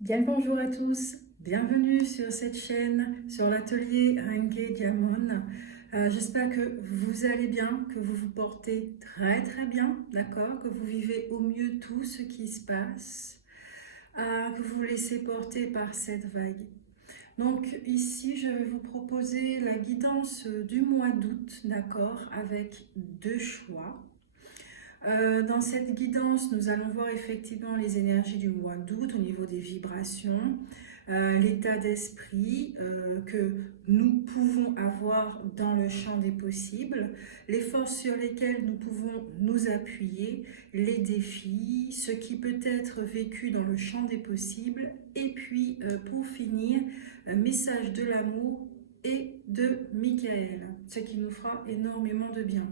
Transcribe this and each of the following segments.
Bien le bonjour à tous, bienvenue sur cette chaîne, sur l'atelier Renge Diamond. J'espère que vous allez bien, que vous vous portez très bien, d'accord, que vous vivez au mieux tout ce qui se passe, que vous vous laissez porter par cette vague. Donc ici, je vais vous proposer la guidance du mois d'août, d'accord, avec deux choix. Dans cette guidance, nous allons voir effectivement les énergies du mois d'août au niveau des vibrations, l'état d'esprit que nous pouvons avoir dans le champ des possibles, les forces sur lesquelles nous pouvons nous appuyer, les défis, ce qui peut être vécu dans le champ des possibles, et puis pour finir, un message de l'amour et de Michael, ce qui nous fera énormément de bien.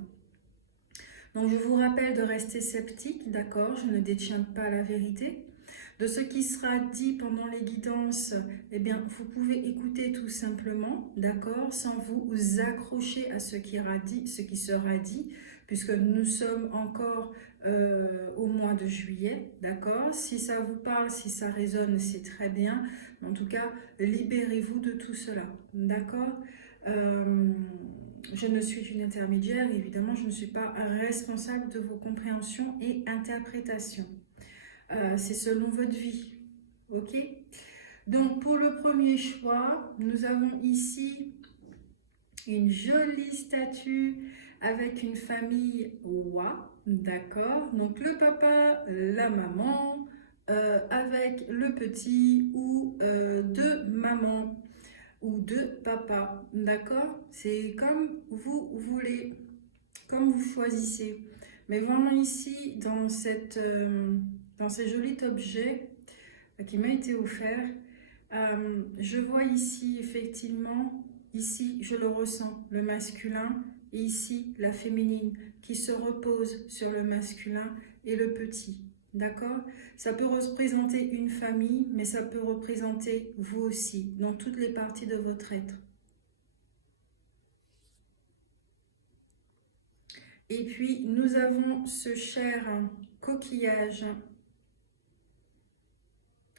Donc je vous rappelle de rester sceptique, d'accord, je ne détiens pas la vérité. De ce qui sera dit pendant les guidances, eh bien, vous pouvez écouter tout simplement, d'accord, sans vous accrocher à ce qui sera dit, puisque nous sommes encore au mois de juillet, d'accord. Si ça vous parle, si ça résonne, c'est très bien. En tout cas, libérez-vous de tout cela, d'accord. Je ne suis qu'une intermédiaire, évidemment, je ne suis pas responsable de vos compréhensions et interprétations. C'est selon votre vie, ok? Donc, pour le premier choix, nous avons ici une jolie statue avec une famille Wa, d'accord? Donc, le papa, la maman, avec le petit ou deux mamans ou deux papas, d'accord? C'est comme vous voulez, comme vous choisissez. Mais vraiment ici, dans ces jolis objets qui m'a été offert, je vois ici effectivement, ici je le ressens, le masculin, et ici la féminine qui se repose sur le masculin et le petit. D'accord? Ça peut représenter une famille, mais ça peut représenter vous aussi, dans toutes les parties de votre être. Et puis, nous avons ce cher coquillage,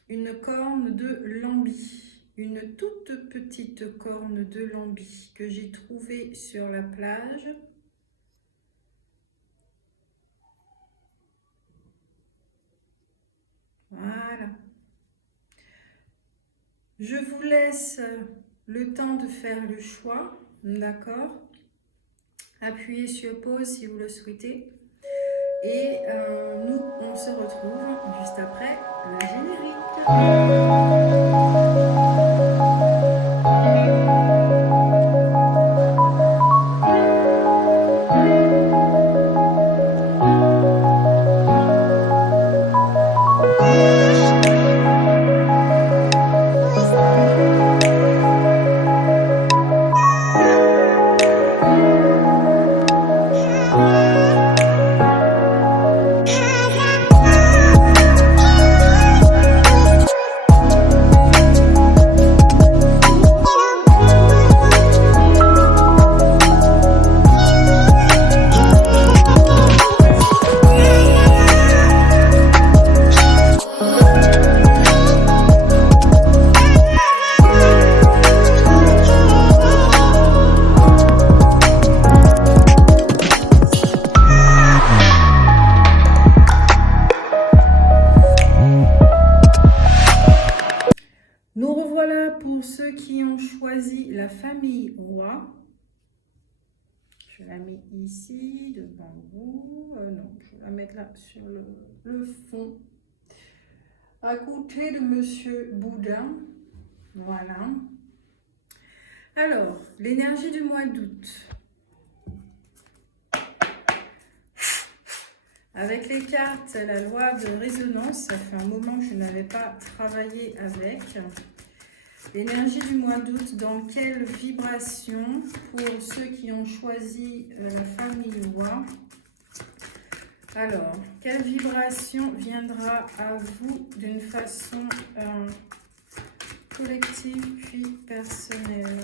une corne de lambis, une toute petite corne de lambis que j'ai trouvée sur la plage. Voilà. Je vous laisse le temps de faire le choix, d'accord? Appuyez sur pause si vous le souhaitez. Et nous, on se retrouve juste après le générique. Nous revoilà pour ceux qui ont choisi la famille Wa. Je la mets ici, devant vous. Non, je vais la mettre là sur le fond. À côté de Monsieur Bouddha. Voilà. Alors, l'énergie du mois d'août. Avec les cartes, la loi de résonance, ça fait un moment que je n'avais pas travaillé avec. L'énergie du mois d'août, dans quelle vibration pour ceux qui ont choisi la famille Wa? Alors, quelle vibration viendra à vous d'une façon collective puis personnelle?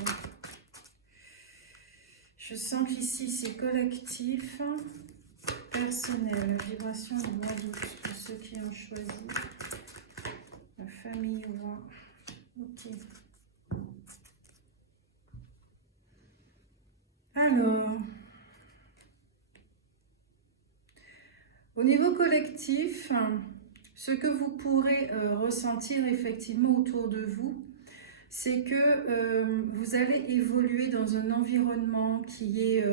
Je sens qu'ici c'est collectif, personnel. La vibration du mois d'août pour ceux qui ont choisi la famille Wa. niveau collectif, ce que vous pourrez ressentir effectivement autour de vous, c'est que vous allez évoluer dans un environnement qui est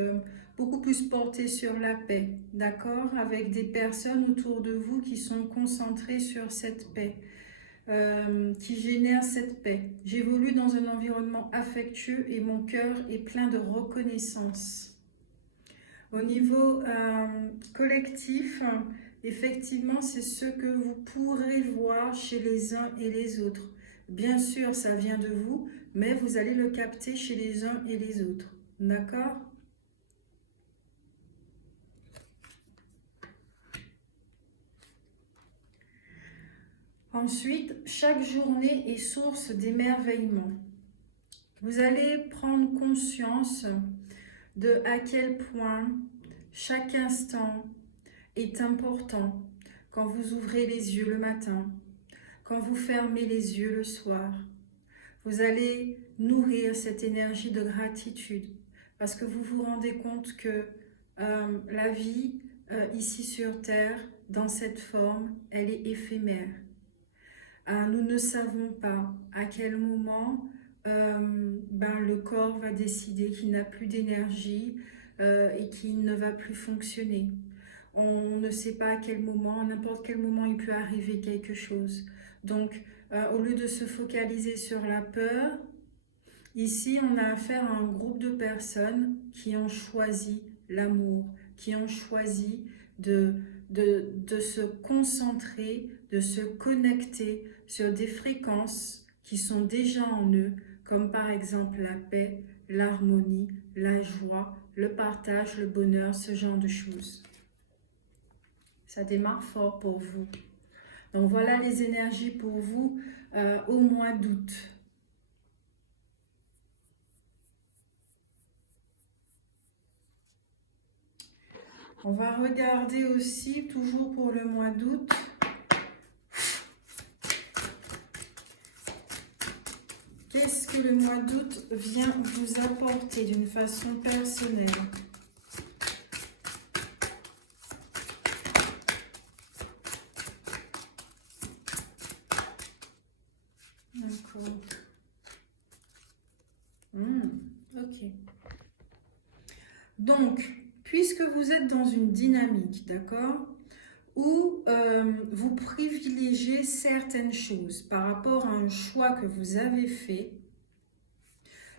beaucoup plus porté sur la paix, d'accord? Avec des personnes autour de vous qui sont concentrées sur cette paix, qui génèrent cette paix. J'évolue dans un environnement affectueux et mon cœur est plein de reconnaissance. Au niveau collectif, effectivement, c'est ce que vous pourrez voir chez les uns et les autres. Bien sûr, ça vient de vous, mais vous allez le capter chez les uns et les autres. D'accord? Ensuite, chaque journée est source d'émerveillement. Vous allez prendre conscience de à quel point chaque instant est important quand vous ouvrez les yeux le matin, quand vous fermez les yeux le soir. Vous allez nourrir cette énergie de gratitude parce que vous vous rendez compte que la vie ici sur Terre, dans cette forme, elle est éphémère. Nous ne savons pas à quel moment le corps va décider qu'il n'a plus d'énergie et qu'il ne va plus fonctionner. On ne sait pas à quel moment, à n'importe quel moment, il peut arriver quelque chose. Donc, au lieu de se focaliser sur la peur, ici, on a affaire à un groupe de personnes qui ont choisi l'amour, qui ont choisi de se concentrer, de se connecter sur des fréquences qui sont déjà en eux, comme par exemple la paix, l'harmonie, la joie, le partage, le bonheur, ce genre de choses. Ça démarre fort pour vous. Donc voilà les énergies pour vous au mois d'août. On va regarder aussi, toujours pour le mois d'août, qu'est-ce que le mois d'août vient vous apporter d'une façon personnelle. D'accord. Ok. Donc, puisque vous êtes dans une dynamique, d'accord, où vous privilégiez certaines choses par rapport à un choix que vous avez fait,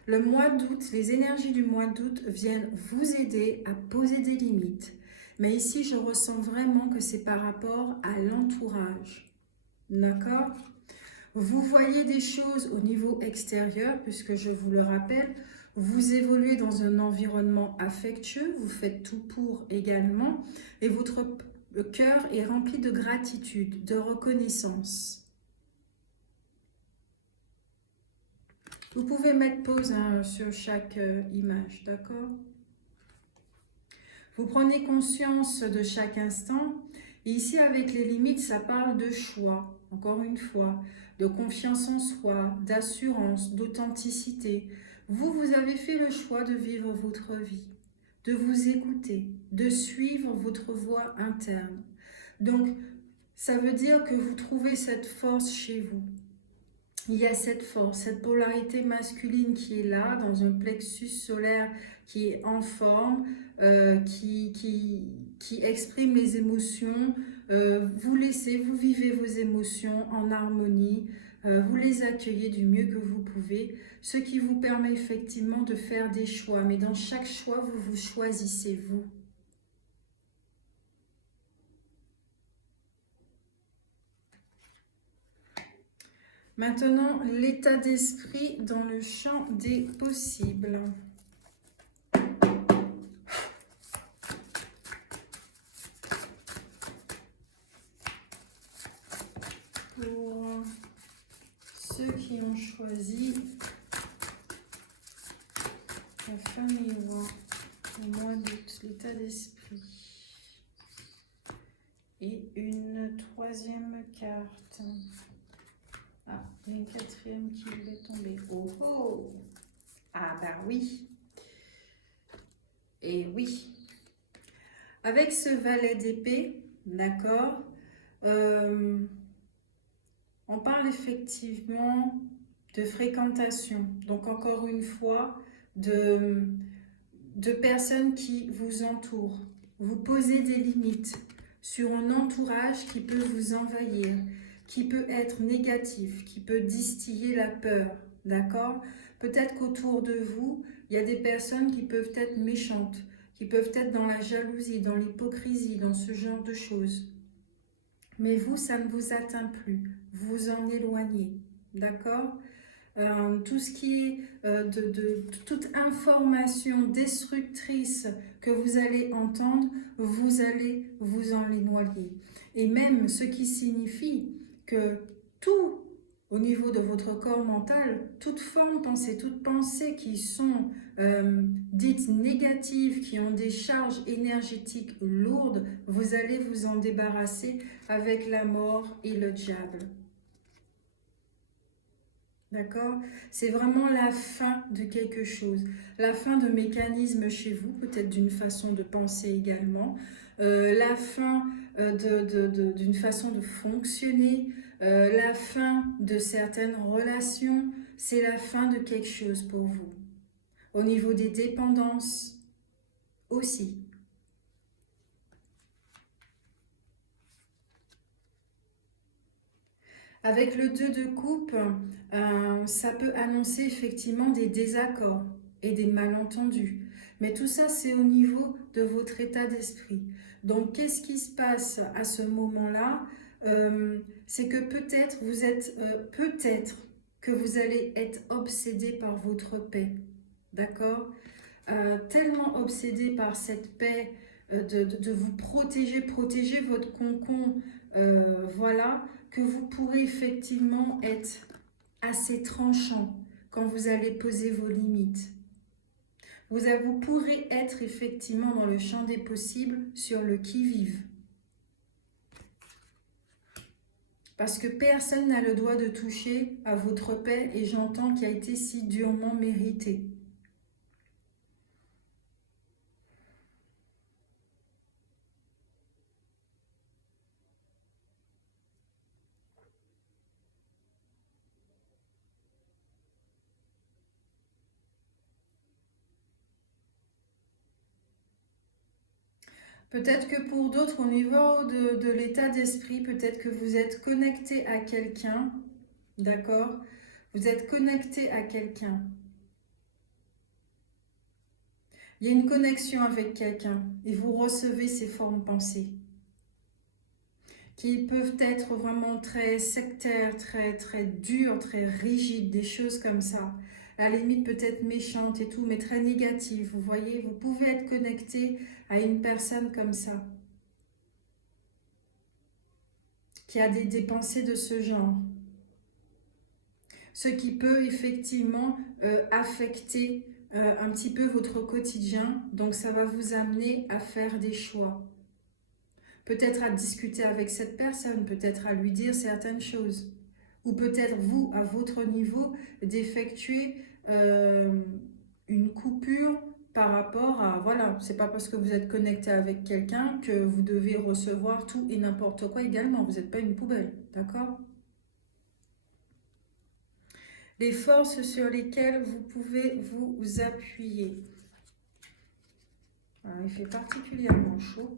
le mois d'août, les énergies du mois d'août viennent vous aider à poser des limites. Mais ici, je ressens vraiment que c'est par rapport à l'entourage. D'accord? Vous voyez des choses au niveau extérieur, puisque je vous le rappelle, vous évoluez dans un environnement affectueux, vous faites tout pour également, et votre cœur est rempli de gratitude, de reconnaissance. Vous pouvez mettre pause sur chaque image, d'accord? Vous prenez conscience de chaque instant. Et ici, avec les limites, ça parle de choix, encore une fois, de confiance en soi, d'assurance, d'authenticité. Vous avez fait le choix de vivre votre vie, de vous écouter, de suivre votre voie interne. Donc, ça veut dire que vous trouvez cette force chez vous. Il y a cette force, cette polarité masculine qui est là, dans un plexus solaire qui est en forme, qui exprime les émotions. Vous laissez, vous vivez vos émotions en harmonie, vous les accueillez du mieux que vous pouvez, ce qui vous permet effectivement de faire des choix. Mais dans chaque choix, vous vous choisissez vous. Maintenant, l'état d'esprit dans le champ des possibles. Pour ceux qui ont choisi la famille au mois d'août, l'état d'esprit. Et une troisième carte. Ah, il y a une quatrième qui voulait tomber. Oh oh! Ah bah oui. Et oui. Avec ce valet d'épée, d'accord? Euh, on parle effectivement de fréquentation. Donc encore une fois, de personnes qui vous entourent. Vous posez des limites sur un entourage qui peut vous envahir, qui peut être négatif, qui peut distiller la peur, d'accord? Peut-être qu'autour de vous, il y a des personnes qui peuvent être méchantes, qui peuvent être dans la jalousie, dans l'hypocrisie, dans ce genre de choses. Mais vous, ça ne vous atteint plus. Vous vous en éloignez, d'accord? Tout ce qui est toute information destructrice que vous allez entendre, vous allez vous en éloigner. Et même ce qui signifie que tout au niveau de votre corps mental, toute forme de pensée, toutes pensées qui sont dites négatives, qui ont des charges énergétiques lourdes, vous allez vous en débarrasser avec la mort et le diable. D'accord? C'est vraiment la fin de quelque chose, la fin de mécanismes chez vous, peut-être d'une façon de penser également, la fin d'une façon de fonctionner, la fin de certaines relations, c'est la fin de quelque chose pour vous. Au niveau des dépendances aussi. Avec le 2 de coupe, ça peut annoncer effectivement des désaccords et des malentendus. Mais tout ça, c'est au niveau de votre état d'esprit. Donc, qu'est-ce qui se passe à ce moment-là? C'est que peut-être peut-être que vous allez être obsédé par votre paix. D'accord? Tellement obsédé par cette paix, de vous protéger votre cocon, voilà, que vous pourrez effectivement être assez tranchant quand vous allez poser vos limites. Vous pourrez être effectivement dans le champ des possibles sur le qui-vive. Parce que personne n'a le droit de toucher à votre paix et j'entends qui a été si durement méritée. Peut-être que pour d'autres, au niveau de l'état d'esprit, peut-être que vous êtes connecté à quelqu'un, d'accord? Vous êtes connecté à quelqu'un. Il y a une connexion avec quelqu'un et vous recevez ces formes pensées qui peuvent être vraiment très sectaires, très dures, très rigides, des choses comme ça. À la limite peut-être méchantes et tout, mais très négatives. Vous voyez, vous pouvez être connecté à une personne comme ça, qui a des pensées de ce genre. Ce qui peut effectivement affecter un petit peu votre quotidien. Donc ça va vous amener à faire des choix. Peut-être à discuter avec cette personne, peut-être à lui dire certaines choses. Ou peut-être vous, à votre niveau, d'effectuer une coupure par rapport à... Voilà, c'est pas parce que vous êtes connecté avec quelqu'un que vous devez recevoir tout et n'importe quoi également. Vous n'êtes pas une poubelle, d'accord ? Les forces sur lesquelles vous pouvez vous appuyer. Alors, il fait particulièrement chaud.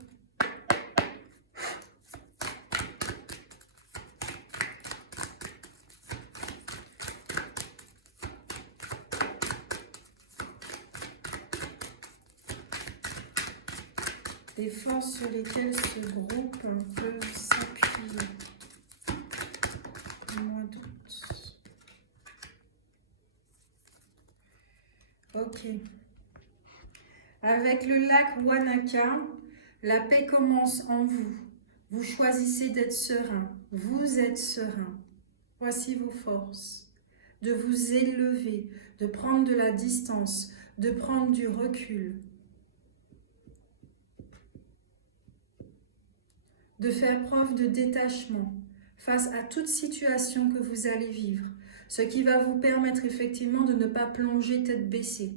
Les forces sur lesquelles ce groupe peut s'appuyer. Au mois d'août. Ok. Avec le lac Wanaka, la paix commence en vous. Vous choisissez d'être serein. Vous êtes serein. Voici vos forces. De vous élever, de prendre de la distance, de prendre du recul. De faire preuve de détachement face à toute situation que vous allez vivre, ce qui va vous permettre effectivement de ne pas plonger tête baissée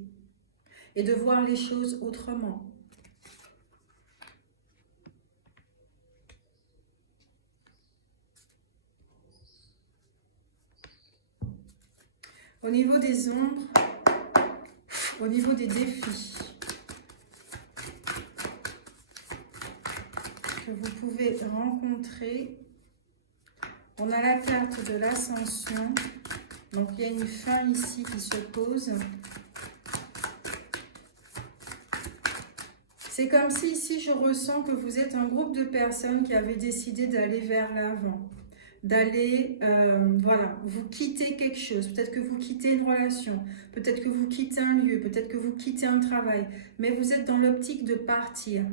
et de voir les choses autrement. Au niveau des ombres, au niveau des défis que vous pouvez rencontrer, on a la carte de l'ascension. Donc, il y a une fin ici qui se pose. C'est comme si ici, je ressens que vous êtes un groupe de personnes qui avaient décidé d'aller vers l'avant. D'aller, voilà, vous quittez quelque chose. Peut-être que vous quittez une relation. Peut-être que vous quittez un lieu. Peut-être que vous quittez un travail. Mais vous êtes dans l'optique de partir.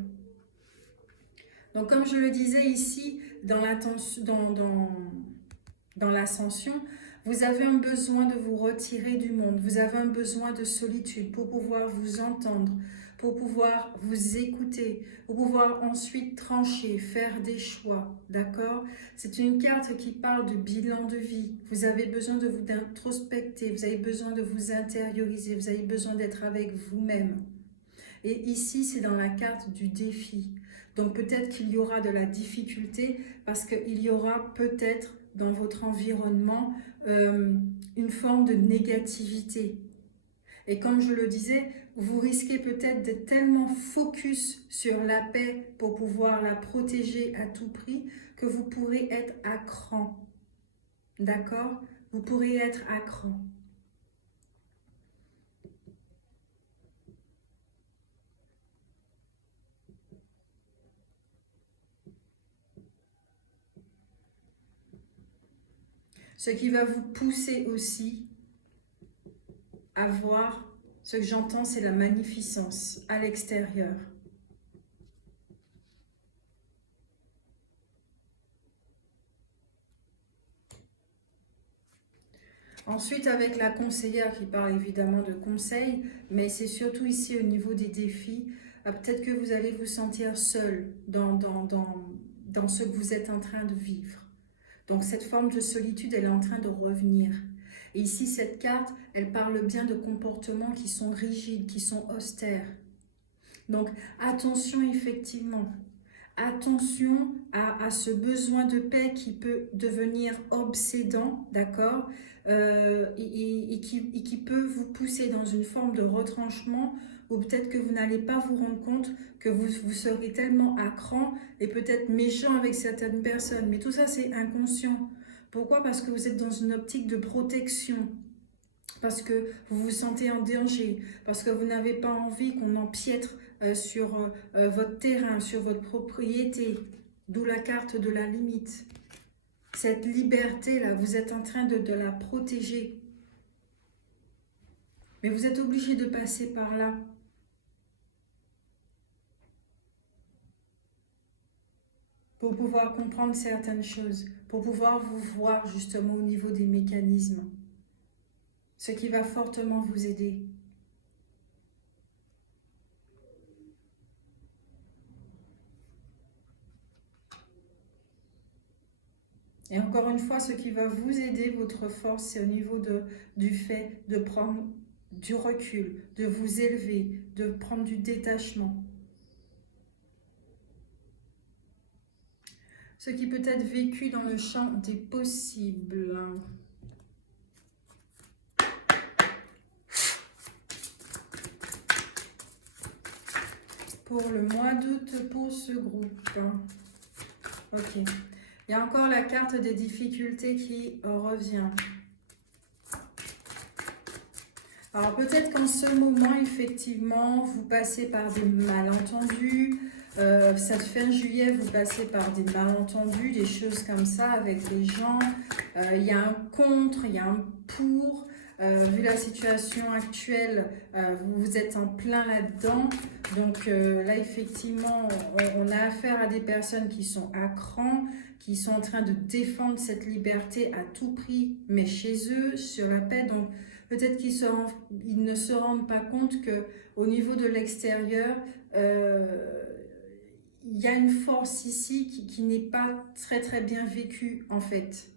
Donc, comme je le disais ici, dans l'ascension, vous avez un besoin de vous retirer du monde. Vous avez un besoin de solitude pour pouvoir vous entendre, pour pouvoir vous écouter, pour pouvoir ensuite trancher, faire des choix. D'accord? C'est une carte qui parle de bilan de vie. Vous avez besoin de vous introspecter, vous avez besoin de vous intérioriser, vous avez besoin d'être avec vous-même. Et ici, c'est dans la carte du défi. Donc peut-être qu'il y aura de la difficulté parce qu'il y aura peut-être dans votre environnement une forme de négativité. Et comme je le disais, vous risquez peut-être d'être tellement focus sur la paix pour pouvoir la protéger à tout prix que vous pourrez être à cran. D'accord? Vous pourrez être à cran. Ce qui va vous pousser aussi à voir, ce que j'entends, c'est la magnificence à l'extérieur. Ensuite, avec la conseillère qui parle évidemment de conseils, mais c'est surtout ici au niveau des défis, peut-être que vous allez vous sentir seul dans ce que vous êtes en train de vivre. Donc cette forme de solitude, elle est en train de revenir. Et ici, cette carte, elle parle bien de comportements qui sont rigides, qui sont austères. Donc attention effectivement, attention à ce besoin de paix qui peut devenir obsédant, d'accord, et qui peut vous pousser dans une forme de retranchement ou peut-être que vous n'allez pas vous rendre compte que vous serez tellement à cran et peut-être méchant avec certaines personnes. Mais tout ça, c'est inconscient. Pourquoi? Parce que vous êtes dans une optique de protection. Parce que vous vous sentez en danger, parce que vous n'avez pas envie qu'on empiètre sur votre terrain, sur votre propriété, d'où la carte de la limite. Cette liberté-là, vous êtes en train de la protéger. Mais vous êtes obligé de passer par là. Pour pouvoir comprendre certaines choses, pour pouvoir vous voir justement au niveau des mécanismes. Ce qui va fortement vous aider. Et encore une fois, ce qui va vous aider, votre force, c'est au niveau du fait de prendre du recul, de vous élever, de prendre du détachement. Ce qui peut être vécu dans le champ des possibles. Pour le mois d'août, pour ce groupe. Ok. Il y a encore la carte des difficultés qui revient. Alors peut-être qu'en ce moment, effectivement, vous passez par des malentendus. Cette fin juillet, vous passez par des malentendus, des choses comme ça avec les gens. Il y a un contre, il y a un pour. Vu la situation actuelle, vous êtes en plein là-dedans. Donc là, effectivement, on a affaire à des personnes qui sont à cran, qui sont en train de défendre cette liberté à tout prix, mais chez eux, sur la paix. Donc peut-être qu'ils ne se rendent pas compte qu'au niveau de l'extérieur, il y a une force ici qui n'est pas très très bien vécue en fait.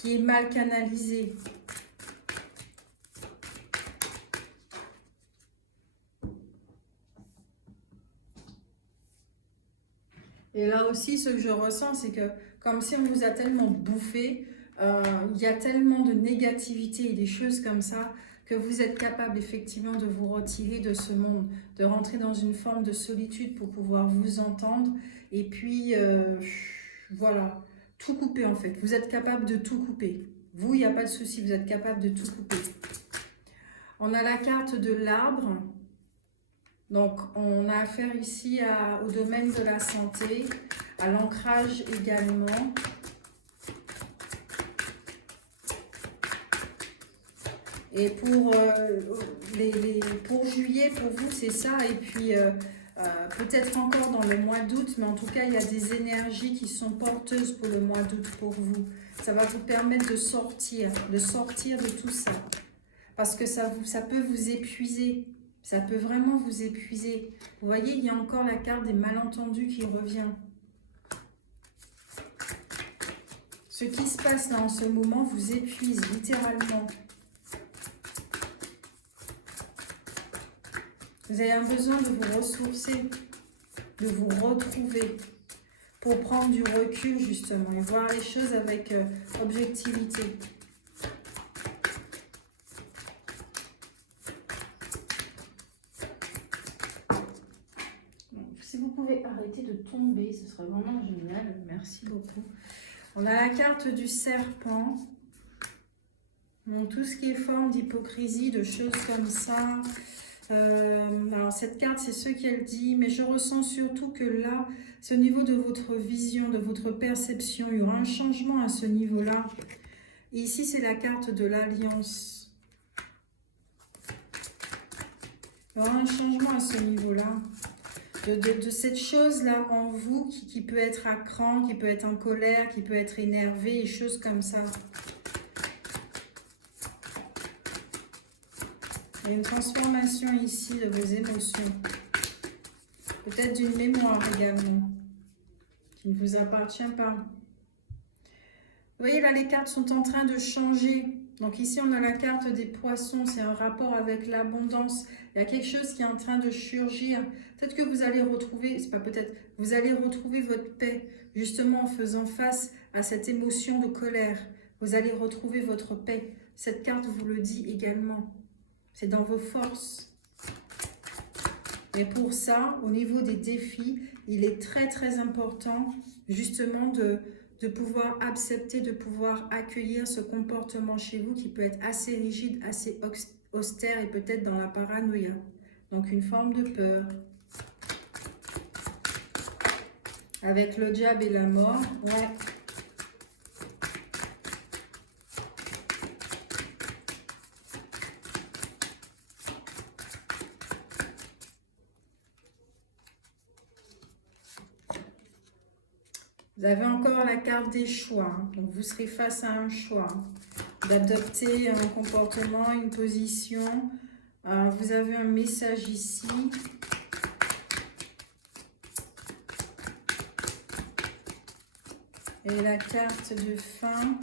Qui est mal canalisée. Et là aussi, ce que je ressens, c'est que comme si on vous a tellement bouffé, il y a tellement de négativité et des choses comme ça, que vous êtes capable effectivement de vous retirer de ce monde, de rentrer dans une forme de solitude pour pouvoir vous entendre. Et puis, voilà, tout couper en fait. Vous êtes capable de tout couper. Vous, il n'y a pas de souci, vous êtes capable de tout couper. On a la carte de l'arbre. Donc, on a affaire ici au domaine de la santé, à l'ancrage également. Et pour juillet, pour vous, c'est ça. Et puis, peut-être encore dans le mois d'août, mais en tout cas, il y a des énergies qui sont porteuses pour le mois d'août pour vous. Ça va vous permettre de sortir de tout ça. Parce que ça peut vous épuiser. Ça peut vraiment vous épuiser. Vous voyez, il y a encore la carte des malentendus qui revient. Ce qui se passe là en ce moment vous épuise littéralement. Vous avez un besoin de vous ressourcer, de vous retrouver, pour prendre du recul justement et voir les choses avec objectivité. Si vous pouvez arrêter de tomber, ce serait vraiment génial. Merci beaucoup. On a la carte du serpent. Donc, tout ce qui est forme d'hypocrisie, de choses comme ça. Alors cette carte, c'est ce qu'elle dit, mais je ressens surtout que là, c'est au niveau de votre vision, de votre perception, il y aura un changement à ce niveau-là. Et ici, c'est la carte de l'alliance. Il y aura un changement à ce niveau-là. De cette chose-là en vous qui peut être à cran, qui peut être en colère, qui peut être énervé, et choses comme ça. Il y a une transformation ici de vos émotions. Peut-être d'une mémoire également, qui ne vous appartient pas. Vous voyez là, les cartes sont en train de changer. Donc ici, on a la carte des poissons, c'est un rapport avec l'abondance. Il y a quelque chose qui est en train de surgir. Peut-être que vous allez retrouver, c'est pas peut-être, vous allez retrouver votre paix, justement en faisant face à cette émotion de colère. Vous allez retrouver votre paix. Cette carte vous le dit également. C'est dans vos forces. Et pour ça, au niveau des défis, il est très très important justement de pouvoir accepter, de pouvoir accueillir ce comportement chez vous qui peut être assez rigide, assez austère et peut-être dans la paranoïa. Donc une forme de peur. Avec le diable et la mort, ouais. Vous avez encore la carte des choix, donc vous serez face à un choix, d'adopter un comportement, une position. Vous avez un message ici. Et la carte de fin.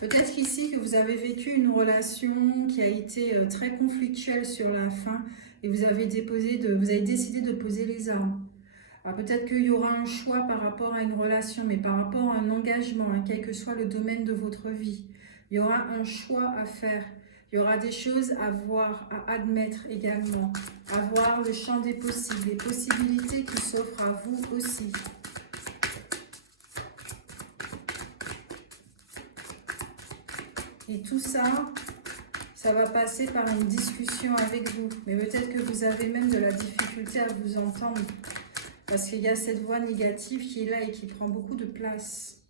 Peut-être qu'ici, que vous avez vécu une relation qui a été très conflictuelle sur la fin et vous avez décidé de poser les armes. Alors peut-être qu'il y aura un choix par rapport à une relation, mais par rapport à un engagement, hein, quel que soit le domaine de votre vie. Il y aura un choix à faire. Il y aura des choses à voir, à admettre également, à voir le champ des possibles, les possibilités qui s'offrent à vous aussi. Et tout ça, ça va passer par une discussion avec vous. Mais peut-être que vous avez même de la difficulté à vous entendre. Parce qu'il y a cette voix négative qui est là et qui prend beaucoup de place.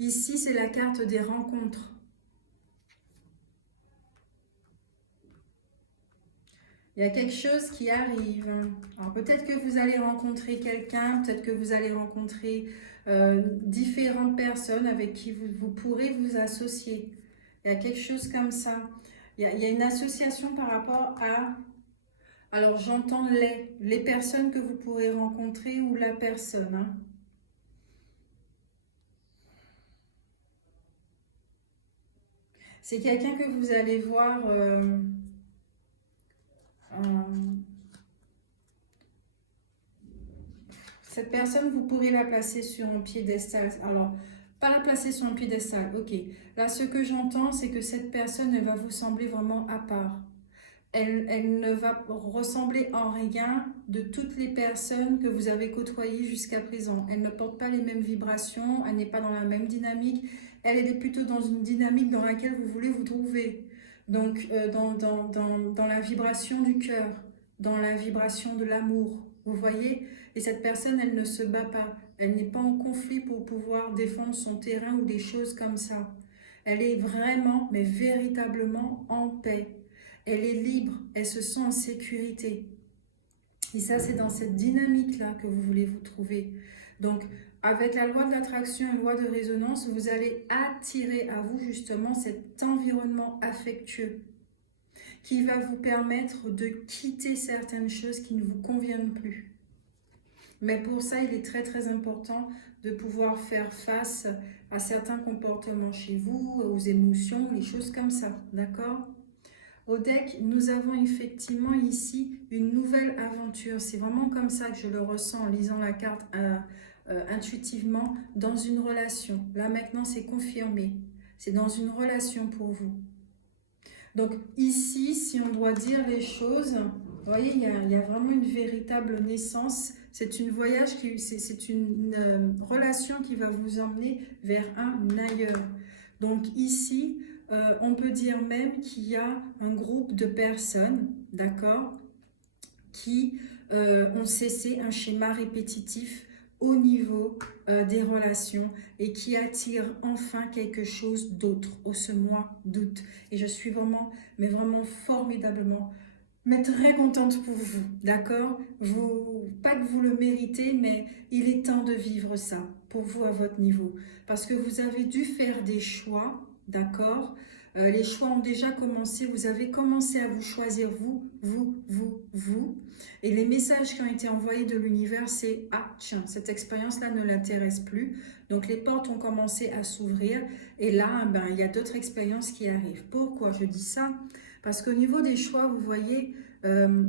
Ici, c'est la carte des rencontres. Il y a quelque chose qui arrive. Alors peut-être que vous allez rencontrer quelqu'un, peut-être que vous allez rencontrer différentes personnes avec qui vous pourrez vous associer. Il y a quelque chose comme ça. Il y a une association par rapport à... Alors j'entends les personnes que vous pourrez rencontrer ou la personne. Hein. C'est quelqu'un que vous allez voir... cette personne, vous pourrez la placer sur un piédestal. Alors, pas la placer sur un piédestal, ok. Là, ce que j'entends, c'est que cette personne, elle va vous sembler vraiment à part. Elle ne va ressembler en rien de toutes les personnes que vous avez côtoyées jusqu'à présent. Elle ne porte pas les mêmes vibrations, elle n'est pas dans la même dynamique. Elle est plutôt dans une dynamique dans laquelle vous voulez vous trouver. Donc, dans la vibration du cœur, dans la vibration de l'amour, vous voyez? Et cette personne, elle ne se bat pas. Elle n'est pas en conflit pour pouvoir défendre son terrain ou des choses comme ça. Elle est vraiment, mais véritablement en paix. Elle est libre, elle se sent en sécurité. Et ça, c'est dans cette dynamique-là que vous voulez vous trouver. Donc, avec la loi de l'attraction et la loi de résonance, vous allez attirer à vous justement cet environnement affectueux qui va vous permettre de quitter certaines choses qui ne vous conviennent plus. Mais pour ça, il est très très important de pouvoir faire face à certains comportements chez vous, aux émotions, les choses comme ça, d'accord ? Au deck, nous avons effectivement ici une nouvelle aventure. C'est vraiment comme ça que je le ressens en lisant la carte intuitivement dans une relation. Là maintenant, c'est confirmé. C'est dans une relation pour vous. Donc ici, si on doit dire les choses, vous voyez, il y a vraiment une véritable naissance. C'est une relation qui va vous emmener vers un ailleurs. Donc ici, on peut dire même qu'il y a un groupe de personnes, d'accord, qui ont cessé un schéma répétitif au niveau des relations et qui attirent enfin quelque chose d'autre au ce mois d'août. Et je suis vraiment, mais vraiment formidablement, mais très contente pour vous, d'accord? Pas que vous le méritez, mais il est temps de vivre ça pour vous à votre niveau. Parce que vous avez dû faire des choix, d'accord? Les choix ont déjà commencé, vous avez commencé à vous choisir vous. Et les messages qui ont été envoyés de l'univers, c'est « Ah, tiens, cette expérience-là ne l'intéresse plus. » Donc les portes ont commencé à s'ouvrir et là, ben, il y a d'autres expériences qui arrivent. Pourquoi je dis ça? Parce qu'au niveau des choix, vous voyez,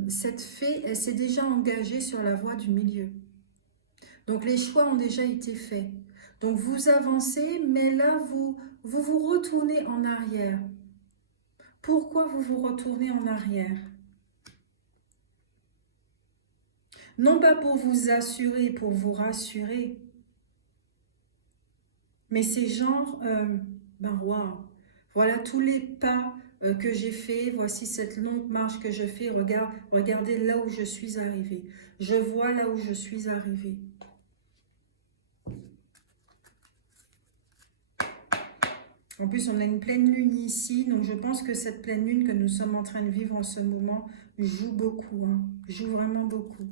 cette fée, elle s'est déjà engagée sur la voie du milieu. Donc les choix ont déjà été faits. Donc vous avancez, mais là, vous retournez en arrière. Pourquoi vous vous retournez en arrière? Non pas pour vous assurer, pour vous rassurer, mais c'est genre, ben waouh, voilà tous les pas que j'ai fait, voici cette longue marche que je fais, regardez là où je suis arrivée. Je vois là où je suis arrivée. En plus, on a une pleine lune ici, donc je pense que cette pleine lune que nous sommes en train de vivre en ce moment joue beaucoup, hein, joue vraiment beaucoup.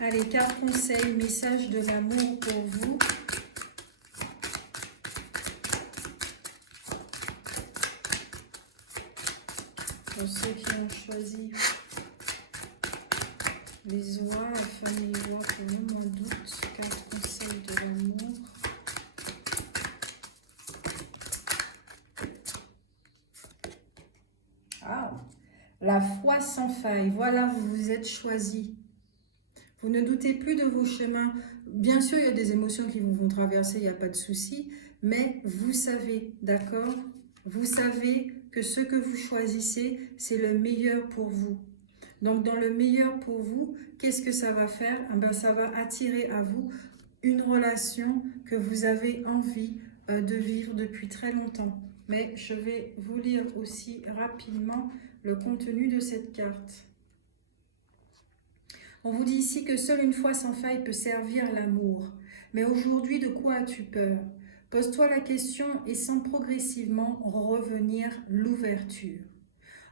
Allez, carte conseil, message de l'amour pour vous. Pour ceux qui ont choisi les oies, la famille oie pour le mois d'août, carte conseil de l'amour. Ah, la foi sans faille, voilà, vous vous êtes choisi. Vous ne doutez plus de vos chemins. Bien sûr, il y a des émotions qui vous vont traverser, il n'y a pas de souci, mais vous savez, d'accord? Vous savez que ce que vous choisissez, c'est le meilleur pour vous. Donc, dans le meilleur pour vous, qu'est-ce que ça va faire? Eh bien, ça va attirer à vous une relation que vous avez envie de vivre depuis très longtemps. Mais je vais vous lire aussi rapidement le contenu de cette carte. On vous dit ici que seule une foi sans faille peut servir l'amour. Mais aujourd'hui, de quoi as-tu peur? Pose-toi la question et sens progressivement revenir l'ouverture.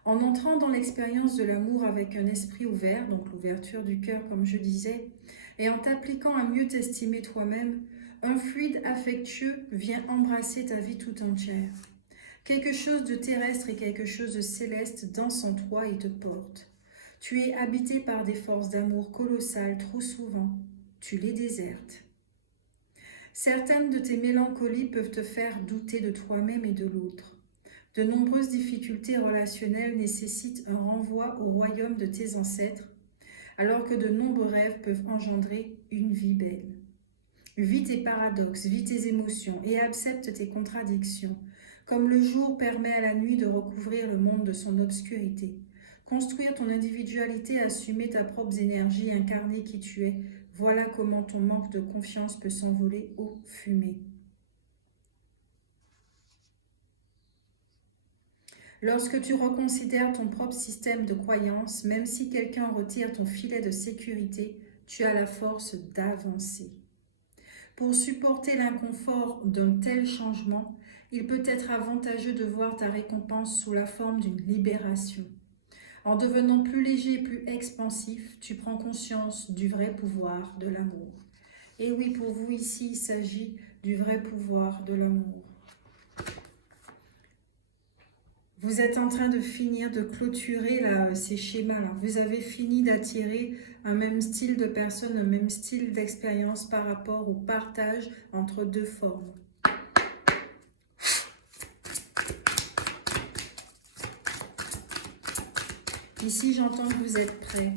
En entrant dans l'expérience de l'amour avec un esprit ouvert, donc l'ouverture du cœur comme je disais, et en t'appliquant à mieux t'estimer toi-même, un fluide affectueux vient embrasser ta vie tout entière. Quelque chose de terrestre et quelque chose de céleste danse en toi et te porte. Tu es habité par des forces d'amour colossales trop souvent. Tu les désertes. Certaines de tes mélancolies peuvent te faire douter de toi-même et de l'autre. De nombreuses difficultés relationnelles nécessitent un renvoi au royaume de tes ancêtres, alors que de nombreux rêves peuvent engendrer une vie belle. Vis tes paradoxes, vis tes émotions et accepte tes contradictions, comme le jour permet à la nuit de recouvrir le monde de son obscurité. Construire ton individualité, assumer ta propre énergie, incarner qui tu es, voilà comment ton manque de confiance peut s'envoler aux fumées. Lorsque tu reconsidères ton propre système de croyances, même si quelqu'un retire ton filet de sécurité, tu as la force d'avancer. Pour supporter l'inconfort d'un tel changement, il peut être avantageux de voir ta récompense sous la forme d'une libération. En devenant plus léger et plus expansif, tu prends conscience du vrai pouvoir de l'amour. Et oui, pour vous ici, il s'agit du vrai pouvoir de l'amour. Vous êtes en train de finir de clôturer là, ces schémas-là. Vous avez fini d'attirer un même style de personne, un même style d'expérience par rapport au partage entre deux formes. Ici, j'entends que vous êtes prêts.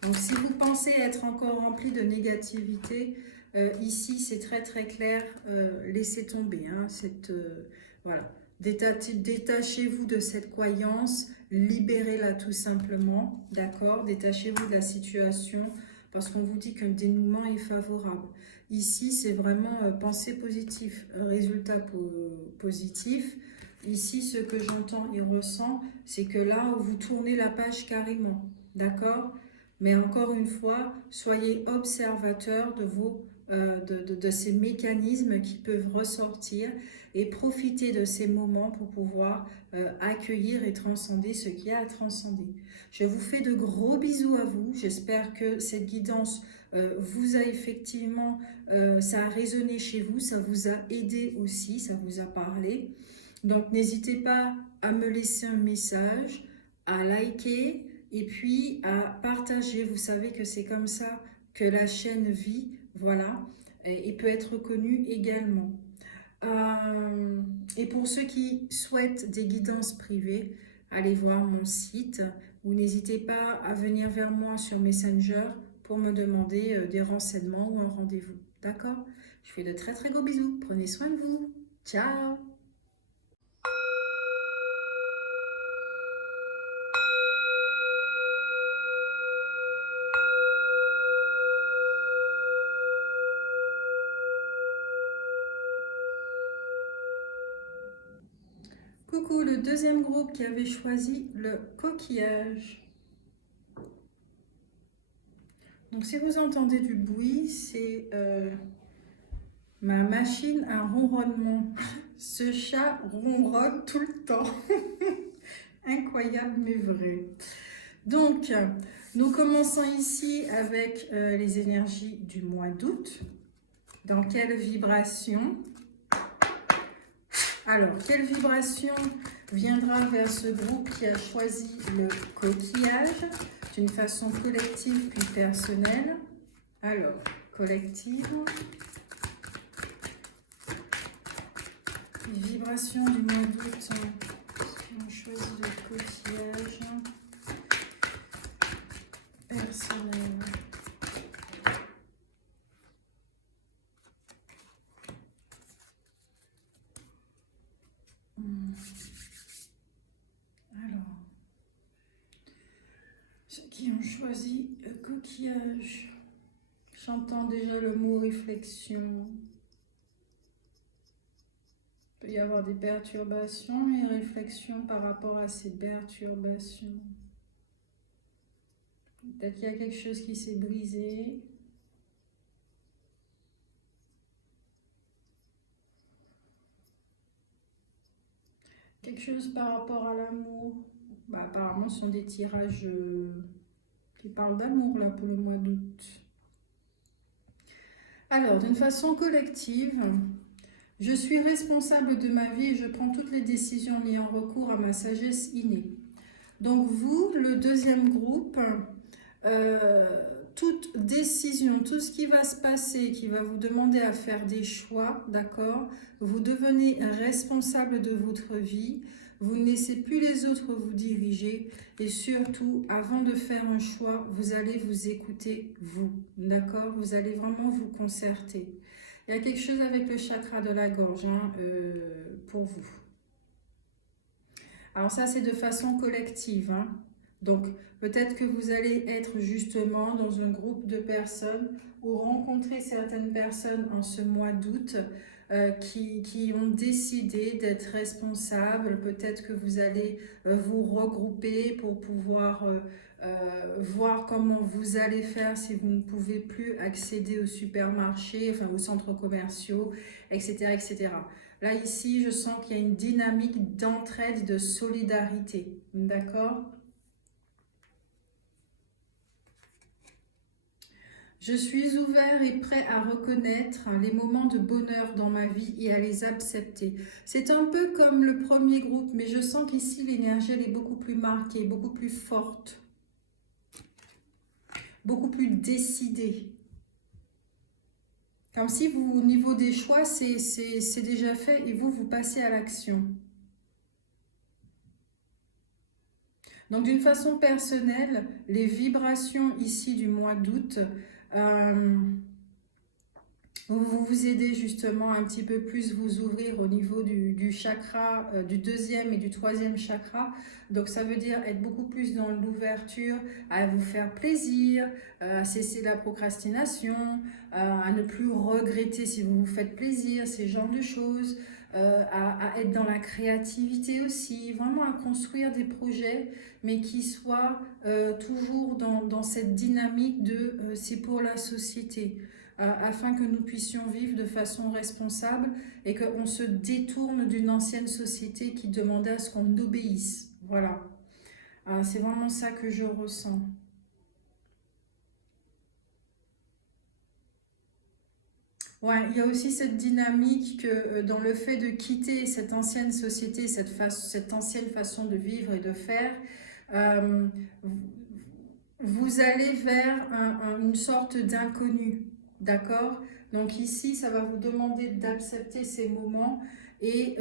Donc, si vous pensez être encore rempli de négativité, ici, c'est très très clair, laissez tomber. Hein, voilà. Détachez-vous de cette croyance, libérez-la tout simplement, d'accord? Détachez-vous de la situation parce qu'on vous dit qu'un dénouement est favorable. Ici, c'est vraiment pensée positive, résultat positif. Ici, ce que j'entends et ressens, c'est que là, vous tournez la page carrément, d'accord? Mais encore une fois, soyez observateurs de ces mécanismes qui peuvent ressortir et profitez de ces moments pour pouvoir accueillir et transcender ce qu'il y a à transcender. Je vous fais de gros bisous à vous. J'espère que cette guidance vous a effectivement, ça a résonné chez vous, ça vous a aidé aussi, ça vous a parlé. Donc n'hésitez pas à me laisser un message, à liker, et puis à partager. Vous savez que c'est comme ça que la chaîne vit, voilà, et peut être connue également. Et pour ceux qui souhaitent des guidances privées, allez voir mon site ou n'hésitez pas à venir vers moi sur Messenger pour me demander des renseignements ou un rendez-vous. D'accord? Je fais de très très gros bisous. Prenez soin de vous. Ciao! Coucou, le deuxième groupe qui avait choisi le coquillage. Donc si vous entendez du bruit, c'est ma machine à ronronnement. Ce chat ronronne tout le temps. Incroyable mais vrai. Donc, nous commençons ici avec les énergies du mois d'août. Dans quelle vibration? Alors, quelle vibration viendra vers ce groupe qui a choisi le coquillage d'une façon collective puis personnelle? Alors, collective. Les vibrations du mois d'août qui ont choisi le coquillage personnel. Alors, ceux qui ont choisi le coquillage, j'entends déjà le mot réflexion. Il peut y avoir des perturbations et réflexions par rapport à ces perturbations. Peut-être qu'il y a quelque chose qui s'est brisé. Quelque chose par rapport à l'amour. Bah, apparemment, ce sont des tirages qui parlent d'amour là pour le mois d'août. Alors, d'une façon collective, Je suis responsable de ma vie et je prends toutes les décisions liées en recours à ma sagesse innée. Donc vous, le deuxième groupe, toute décision, tout ce qui va se passer, qui va vous demander à faire des choix, d'accord? Vous devenez responsable de votre vie, vous ne laissez plus les autres vous diriger et surtout, avant de faire un choix, vous allez vous écouter, vous, d'accord? Vous allez vraiment vous concerter. Il y a quelque chose avec le chakra de la gorge hein, pour vous. Alors ça, c'est de façon collective. Hein. Donc, peut-être que vous allez être justement dans un groupe de personnes ou rencontrer certaines personnes en ce mois d'août qui ont décidé d'être responsables. Peut-être que vous allez vous regrouper pour pouvoir voir comment vous allez faire si vous ne pouvez plus accéder aux supermarchés, enfin aux centres commerciaux, etc., etc. Là, ici, je sens qu'il y a une dynamique d'entraide, de solidarité. D'accord? Je suis ouvert et prêt à reconnaître les moments de bonheur dans ma vie et à les accepter. C'est un peu comme le premier groupe, mais je sens qu'ici, l'énergie, elle est beaucoup plus marquée, beaucoup plus forte, beaucoup plus décidée. Comme si vous, au niveau des choix, c'est déjà fait et vous passez à l'action. Donc, d'une façon personnelle, les vibrations ici du mois d'août, vous aidez justement un petit peu plus vous ouvrir au niveau du chakra, du deuxième et du troisième chakra. Donc, ça veut dire être beaucoup plus dans l'ouverture, à vous faire plaisir, à cesser la procrastination, à ne plus regretter si vous vous faites plaisir, ces genres de choses. À être dans la créativité aussi, vraiment à construire des projets, mais qui soient toujours dans cette dynamique de c'est pour la société, afin que nous puissions vivre de façon responsable et qu'on se détourne d'une ancienne société qui demandait à ce qu'on obéisse. Voilà, c'est vraiment ça que je ressens. Ouais, il y a aussi cette dynamique que dans le fait de quitter cette ancienne société, cette ancienne façon de vivre et de faire, euh, vous allez vers une sorte d'inconnu, d'accord? Donc ici, ça va vous demander d'accepter ces moments et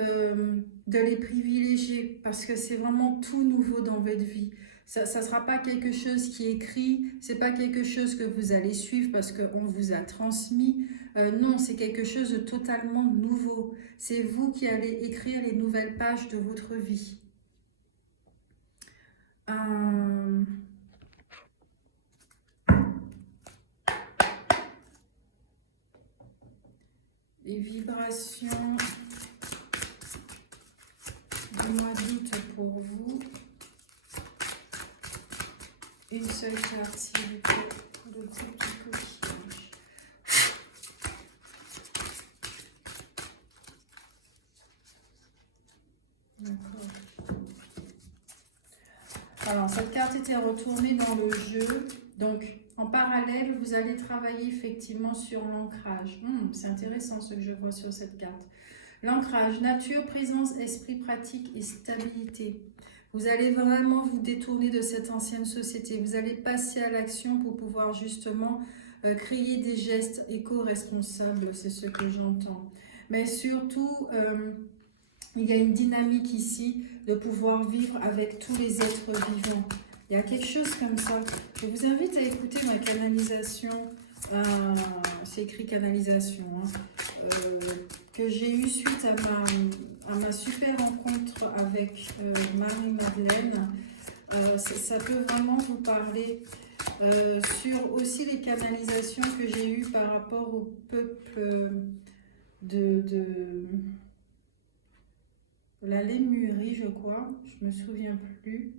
de les privilégier parce que c'est vraiment tout nouveau dans votre vie. Ça ne sera pas quelque chose qui est écrit, c'est pas quelque chose que vous allez suivre parce qu'on vous a transmis. Non, c'est quelque chose de totalement nouveau. C'est vous qui allez écrire les nouvelles pages de votre vie. Les vibrations du mois d'août pour vous. Une seule carte, s'il vous plaît, le groupe du coquillage. D'accord. Alors, cette carte était retournée dans le jeu. Donc, en parallèle, vous allez travailler effectivement sur l'ancrage. C'est intéressant ce que je vois sur cette carte. L'ancrage, nature, présence, esprit pratique et stabilité. Vous allez vraiment vous détourner de cette ancienne société. Vous allez passer à l'action pour pouvoir justement créer des gestes éco-responsables. C'est ce que j'entends. Mais surtout, il y a une dynamique ici de pouvoir vivre avec tous les êtres vivants. Il y a quelque chose comme ça. Je vous invite à écouter ma canalisation. C'est écrit canalisation. Que j'ai eu suite à ma super rencontre avec Marie-Madeleine. Ça peut vraiment vous parler sur aussi les canalisations que j'ai eues par rapport au peuple de la Lémurie, je crois. Je me souviens plus.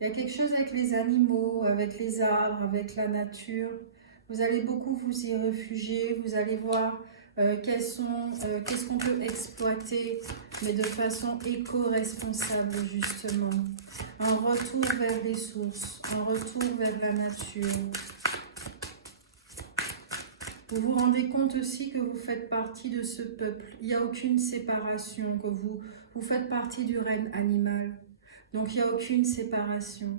Il y a quelque chose avec les animaux, avec les arbres, avec la nature. Vous allez beaucoup vous y réfugier, vous allez voir qu'est-ce qu'on peut exploiter, mais de façon éco-responsable justement. Un retour vers les sources, un retour vers la nature. Vous vous rendez compte aussi que vous faites partie de ce peuple. Il n'y a aucune séparation, que vous faites partie du règne animal. Donc il n'y a aucune séparation.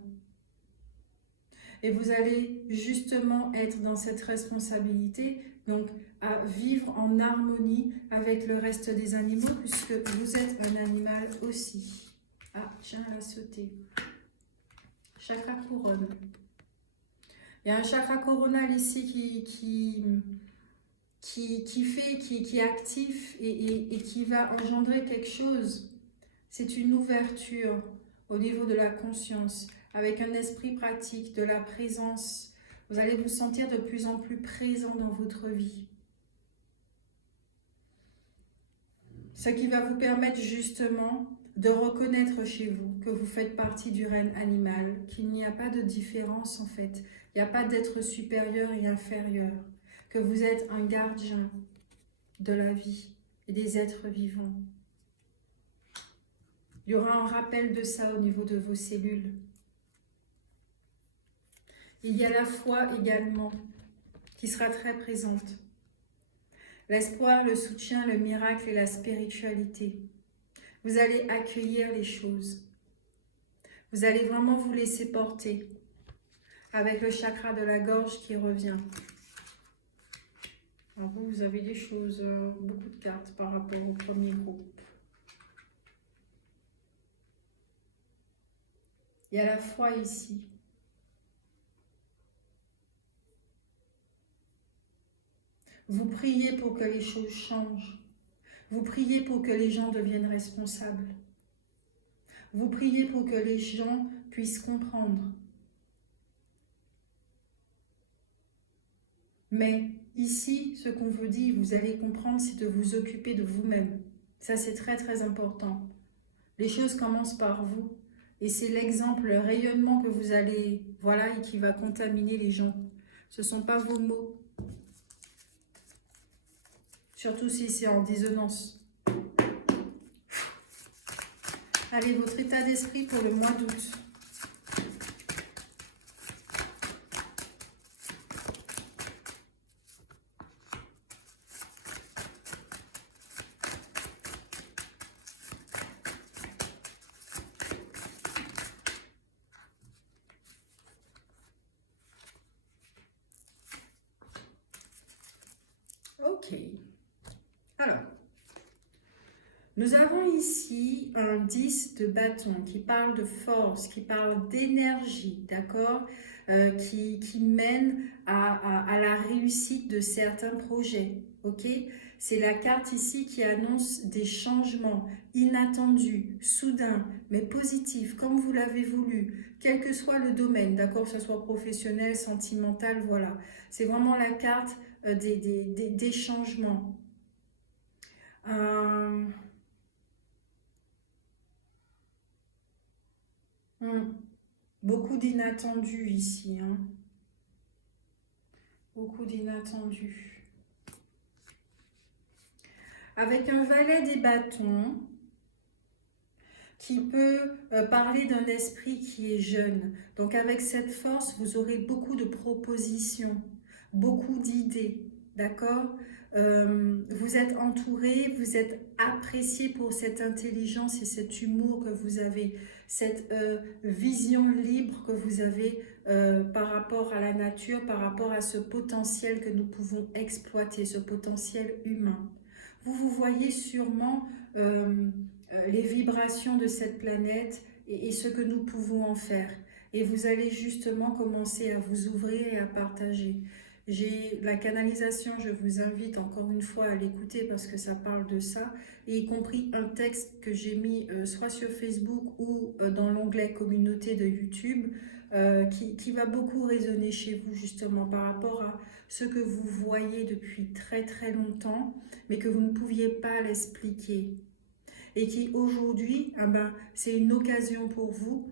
Et vous allez justement être dans cette responsabilité, donc à vivre en harmonie avec le reste des animaux, puisque vous êtes un animal aussi. Ah, tiens, elle a sauté. Chakra couronne. Il y a un chakra coronal ici qui est actif et qui va engendrer quelque chose. C'est une ouverture au niveau de la conscience, avec un esprit pratique, de la présence. Vous allez vous sentir de plus en plus présent dans votre vie. Ce qui va vous permettre justement de reconnaître chez vous que vous faites partie du règne animal, qu'il n'y a pas de différence en fait. Il n'y a pas d'être supérieur et inférieur. Que vous êtes un gardien de la vie et des êtres vivants. Il y aura un rappel de ça au niveau de vos cellules. Il y a la foi également qui sera très présente. L'espoir, le soutien, le miracle et la spiritualité. Vous allez accueillir les choses. Vous allez vraiment vous laisser porter avec le chakra de la gorge qui revient. Alors vous avez des choses, beaucoup de cartes par rapport au premier groupe. Il y a la foi ici. Vous priez pour que les choses changent. Vous priez pour que les gens deviennent responsables. Vous priez pour que les gens puissent comprendre. Mais ici, ce qu'on vous dit, vous allez comprendre, c'est de vous occuper de vous-même. Ça, c'est très, très important. Les choses commencent par vous. Et c'est l'exemple, le rayonnement que vous allez, voilà, et qui va contaminer les gens. Ce ne sont pas vos mots. Surtout si c'est en dissonance. Allez, votre état d'esprit pour le mois d'août. Ok. Alors, nous avons ici un 10 de bâton qui parle de force, qui parle d'énergie, d'accord, qui mène à la réussite de certains projets, ok. C'est la carte ici qui annonce des changements inattendus, soudains, mais positifs, comme vous l'avez voulu, quel que soit le domaine, d'accord, que ce soit professionnel, sentimental, voilà. C'est vraiment la carte des changements. Beaucoup d'inattendus ici, hein. Beaucoup d'inattendus. Avec un valet des bâtons qui peut parler d'un esprit qui est jeune. Donc avec cette force, vous aurez beaucoup de propositions, beaucoup d'idées, d'accord? Vous êtes entouré, vous êtes apprécié pour cette intelligence et cet humour que vous avez, cette vision libre que vous avez par rapport à la nature, par rapport à ce potentiel que nous pouvons exploiter, ce potentiel humain. Vous vous voyez sûrement les vibrations de cette planète et ce que nous pouvons en faire. Et vous allez justement commencer à vous ouvrir et à partager. J'ai la canalisation, je vous invite encore une fois à l'écouter parce que ça parle de ça, et y compris un texte que j'ai mis soit sur Facebook ou dans l'onglet communauté de YouTube, qui va beaucoup résonner chez vous justement par rapport à ce que vous voyez depuis très très longtemps, mais que vous ne pouviez pas l'expliquer. Et qui aujourd'hui, c'est une occasion pour vous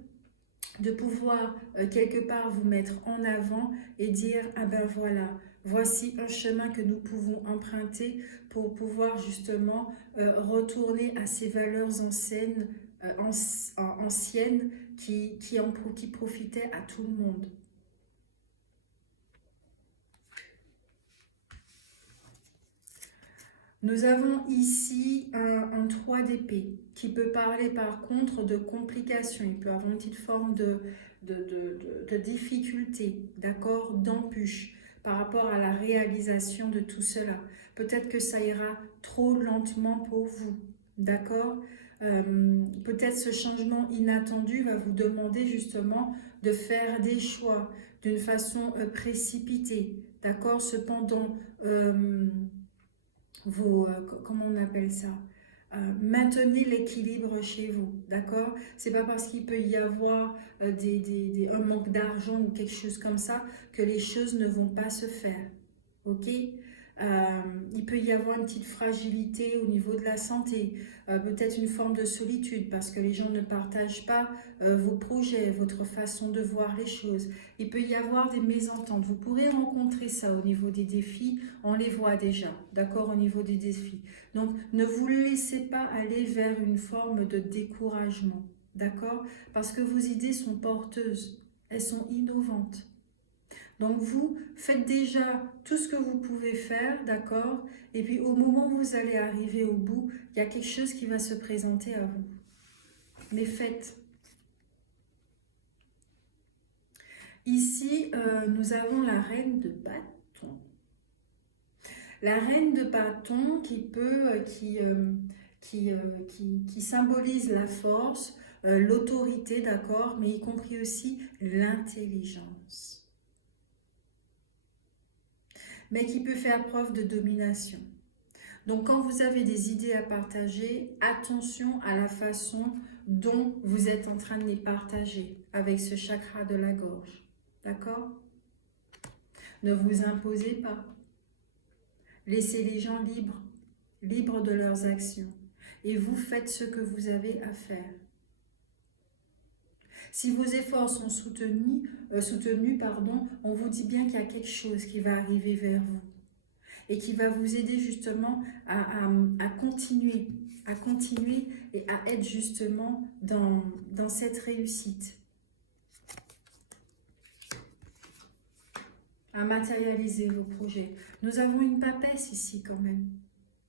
de pouvoir quelque part vous mettre en avant et dire voilà, voici un chemin que nous pouvons emprunter pour pouvoir justement retourner à ces valeurs anciennes, qui profitaient à tout le monde. Nous avons ici un 3 d'épée qui peut parler par contre de complications. Il peut avoir une petite forme de difficulté, d'accord, d'embûche par rapport à la réalisation de tout cela. Peut-être que ça ira trop lentement pour vous, d'accord. Peut-être ce changement inattendu va vous demander justement de faire des choix d'une façon précipitée, d'accord. Cependant, comment on appelle ça, maintenez l'équilibre chez vous, d'accord. C'est pas parce qu'il peut y avoir un manque d'argent ou quelque chose comme ça que les choses ne vont pas se faire, ok. Il peut y avoir une petite fragilité au niveau de la santé, peut-être une forme de solitude parce que les gens ne partagent pas vos projets, votre façon de voir les choses. Il peut y avoir des mésententes. Vous pourrez rencontrer ça au niveau des défis, on les voit déjà, d'accord, au niveau des défis. Donc, ne vous laissez pas aller vers une forme de découragement, d'accord, parce que vos idées sont porteuses, elles sont innovantes. Donc vous faites déjà tout ce que vous pouvez faire, d'accord? Et puis au moment où vous allez arriver au bout, il y a quelque chose qui va se présenter à vous. Mais faites. Ici, nous avons la reine de bâton. La reine de bâton qui symbolise la force, l'autorité, d'accord? Mais y compris aussi l'intelligence. Mais qui peut faire preuve de domination. Donc quand vous avez des idées à partager, attention à la façon dont vous êtes en train de les partager avec ce chakra de la gorge. D'accord? Ne vous imposez pas. Laissez les gens libres, libres de leurs actions. Et vous faites ce que vous avez à faire. Si vos efforts sont soutenus, on vous dit bien qu'il y a quelque chose qui va arriver vers vous et qui va vous aider justement à continuer et à être justement dans cette réussite, à matérialiser vos projets. Nous avons une papesse ici quand même,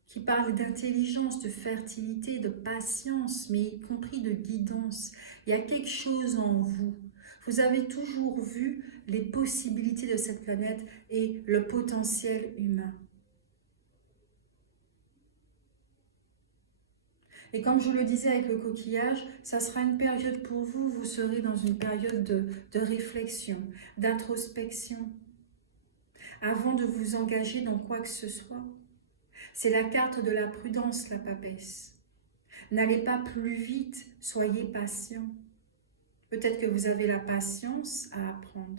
qui parle d'intelligence, de fertilité, de patience, mais y compris de guidance. Il y a quelque chose en vous. Vous avez toujours vu les possibilités de cette planète et le potentiel humain. Et comme je le disais avec le coquillage, ça sera une période pour vous, vous serez dans une période de réflexion, d'introspection, avant de vous engager dans quoi que ce soit. C'est la carte de la prudence, la papesse. N'allez pas plus vite, soyez patient. Peut-être que vous avez la patience à apprendre.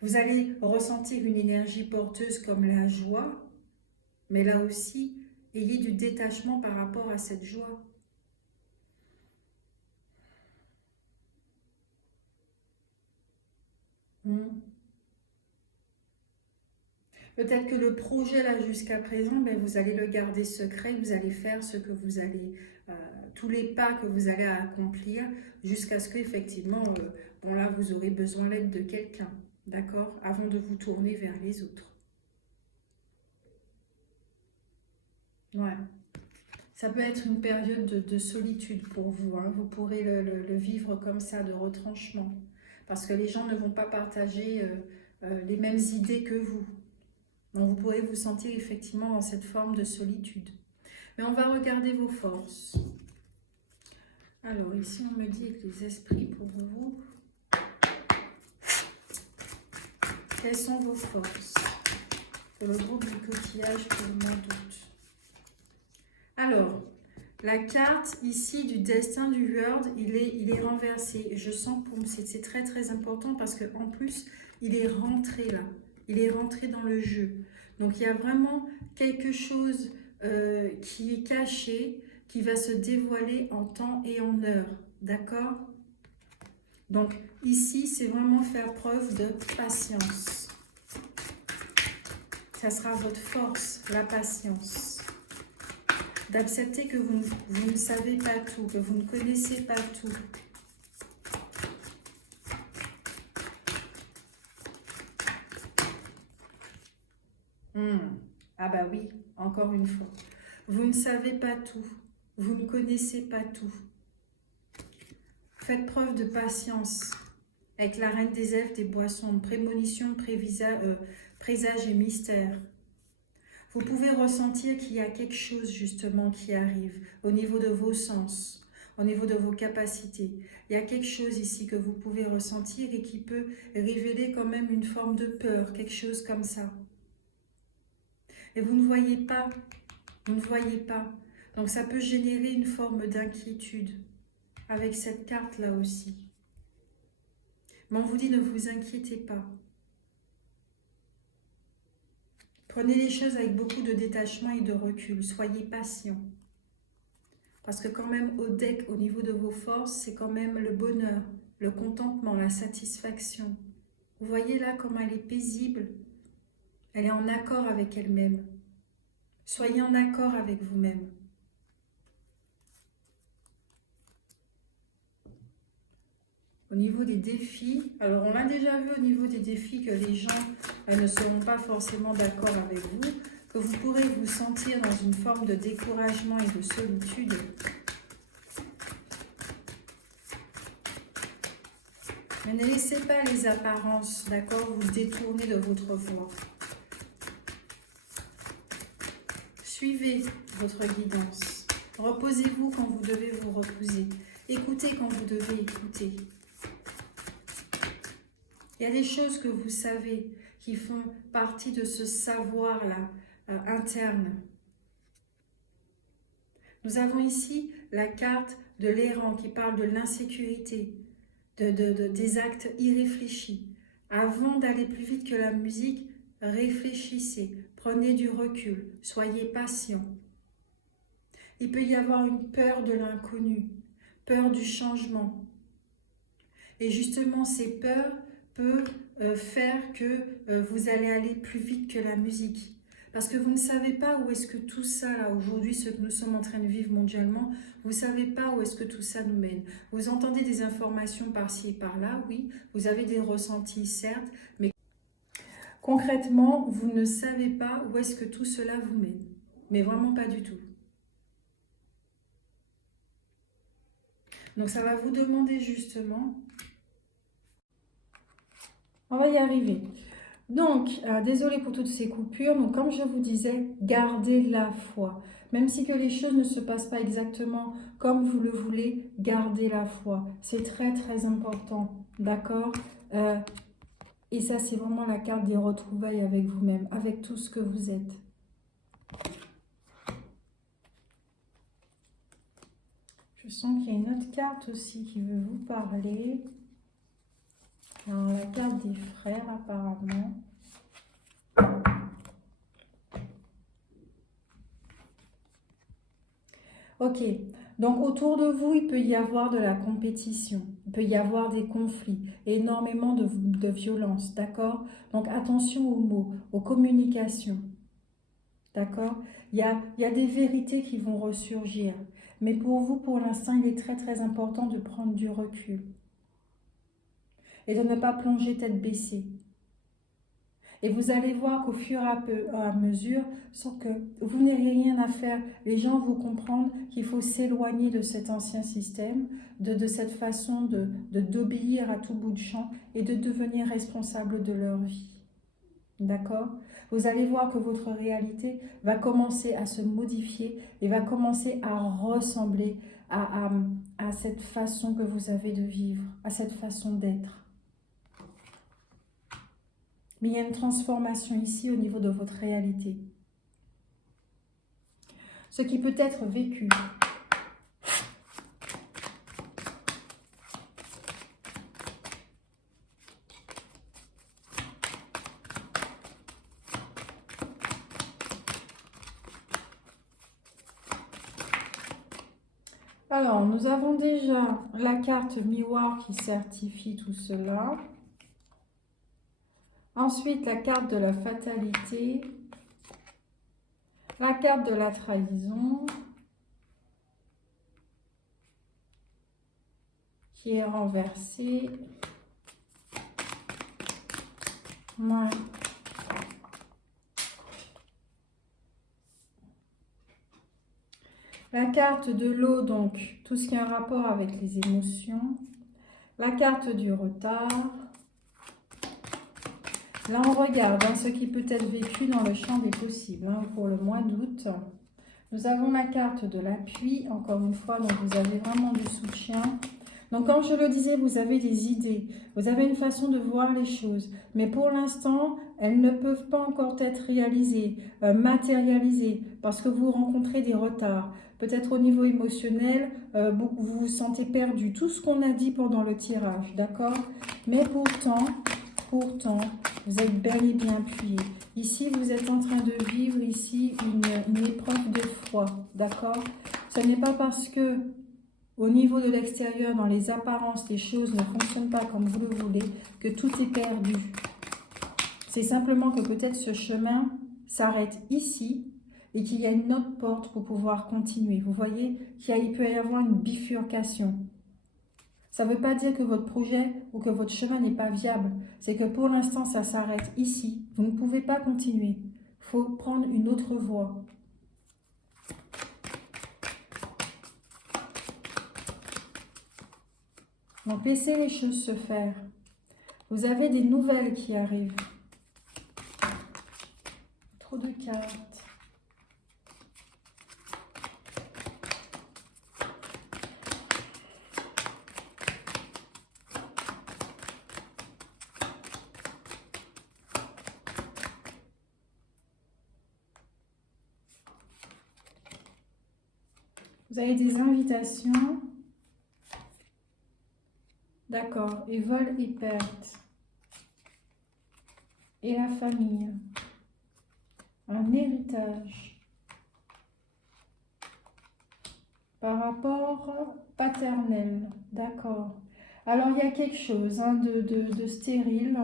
Vous allez ressentir une énergie porteuse comme la joie, mais là aussi, ayez du détachement par rapport à cette joie. Peut-être que le projet là jusqu'à présent, ben, vous allez le garder secret, vous allez faire ce que vous allez, tous les pas que vous allez accomplir jusqu'à ce qu'effectivement, bon là vous aurez besoin l'aide de quelqu'un, d'accord, avant de vous tourner vers les autres. Ouais. Ça peut être une période de solitude pour vous, hein. Vous pourrez le vivre comme ça, de retranchement, parce que les gens ne vont pas partager les mêmes idées que vous. Donc vous pourrez vous sentir effectivement dans cette forme de solitude. Mais on va regarder vos forces. Alors ici on me dit avec les esprits pour vous. Quelles sont vos forces pour le groupe du coquillage pour le mois d'août? Alors, la carte ici du destin du World, il est renversé. Je sens que c'est très très important parce qu'en plus, il est rentré là. Il est rentré dans le jeu. Donc, il y a vraiment quelque chose qui est caché, qui va se dévoiler en temps et en heure. D'accord? Donc, ici, c'est vraiment faire preuve de patience. Ça sera votre force, la patience. D'accepter que vous ne savez pas tout, que vous ne connaissez pas tout. Ah bah oui, encore une fois. Vous ne savez pas tout. Vous ne connaissez pas tout. Faites preuve de patience avec la reine des elfes des boissons, prémonition, présage et mystère. Vous pouvez ressentir qu'il y a quelque chose justement qui arrive au niveau de vos sens, au niveau de vos capacités. Il y a quelque chose ici que vous pouvez ressentir et qui peut révéler quand même une forme de peur, quelque chose comme ça. Et vous ne voyez pas, vous ne voyez pas. Donc ça peut générer une forme d'inquiétude avec cette carte-là aussi. Mais on vous dit ne vous inquiétez pas. Prenez les choses avec beaucoup de détachement et de recul. Soyez patient. Parce que quand même au deck, au niveau de vos forces, c'est quand même le bonheur, le contentement, la satisfaction. Vous voyez là comment elle est paisible. Elle est en accord avec elle-même. Soyez en accord avec vous-même. Au niveau des défis, alors on l'a déjà vu au niveau des défis que les gens ne seront pas forcément d'accord avec vous, que vous pourrez vous sentir dans une forme de découragement et de solitude. Mais ne laissez pas les apparences, d'accord, vous détourner de votre voie. Suivez votre guidance. Reposez-vous quand vous devez vous reposer. Écoutez quand vous devez écouter. Il y a des choses que vous savez qui font partie de ce savoir-là interne. Nous avons ici la carte de l'errant qui parle de l'insécurité, des actes irréfléchis. Avant d'aller plus vite que la musique, réfléchissez, prenez du recul, soyez patient. Il peut y avoir une peur de l'inconnu, peur du changement. Et justement, ces peurs peuvent faire que vous allez aller plus vite que la musique. Parce que vous ne savez pas où est-ce que tout ça, là, aujourd'hui, ce que nous sommes en train de vivre mondialement, vous ne savez pas où est-ce que tout ça nous mène. Vous entendez des informations par-ci et par-là, oui, vous avez des ressentis, certes, mais concrètement, vous ne savez pas où est-ce que tout cela vous mène. Mais vraiment pas du tout. Donc ça va vous demander justement... On va y arriver. Donc, désolé pour toutes ces coupures. Donc, comme je vous disais, gardez la foi. Même si que les choses ne se passent pas exactement comme vous le voulez, gardez la foi. C'est très, très important. D'accord et ça, c'est vraiment la carte des retrouvailles avec vous-même, avec tout ce que vous êtes. Je sens qu'il y a une autre carte aussi qui veut vous parler. Alors, la carte des frères, apparemment. Ok, donc autour de vous, il peut y avoir de la compétition, il peut y avoir des conflits, énormément de violence, d'accord? Donc attention aux mots, aux communications, d'accord? Il y a des vérités qui vont ressurgir, mais pour vous, pour l'instant, il est très très important de prendre du recul et de ne pas plonger tête baissée. Et vous allez voir qu'au fur et à mesure, sans que vous n'ayez rien à faire, les gens vont comprendre qu'il faut s'éloigner de cet ancien système, de cette façon d'obéir à tout bout de champ et de devenir responsable de leur vie. D'accord? Vous allez voir que votre réalité va commencer à se modifier et va commencer à ressembler à cette façon que vous avez de vivre, à cette façon d'être. Mais il y a une transformation ici au niveau de votre réalité. Ce qui peut être vécu. Alors, nous avons déjà la carte miroir qui certifie tout cela. Ensuite, la carte de la fatalité. La carte de la trahison. Qui est renversée. Ouais. La carte de l'eau, donc tout ce qui a un rapport avec les émotions. La carte du retard. Là, on regarde ce qui peut être vécu dans le champ des possibles pour le mois d'août. Nous avons la carte de l'appui, encore une fois, donc vous avez vraiment du soutien. Donc, comme je le disais, vous avez des idées, vous avez une façon de voir les choses, mais pour l'instant, elles ne peuvent pas encore être réalisées, matérialisées, parce que vous rencontrez des retards. Peut-être au niveau émotionnel, vous vous sentez perdu. Tout ce qu'on a dit pendant le tirage, d'accord? Mais pourtant, vous êtes bel et bien appuyé. Ici, vous êtes en train de vivre ici une épreuve de foi, d'accord? Ce n'est pas parce que au niveau de l'extérieur, dans les apparences, les choses ne fonctionnent pas comme vous le voulez, que tout est perdu. C'est simplement que peut-être ce chemin s'arrête ici et qu'il y a une autre porte pour pouvoir continuer. Vous voyez qu'il peut y avoir une bifurcation. Ça ne veut pas dire que votre projet ou que votre chemin n'est pas viable. C'est que pour l'instant, ça s'arrête ici. Vous ne pouvez pas continuer. Il faut prendre une autre voie. Donc, laissez les choses se faire. Vous avez des nouvelles qui arrivent. Trop de cartes. Vous avez des invitations. D'accord. Et vol et perte. Et la famille. Un héritage. Par rapport paternel. D'accord. Alors, il y a quelque chose de stérile.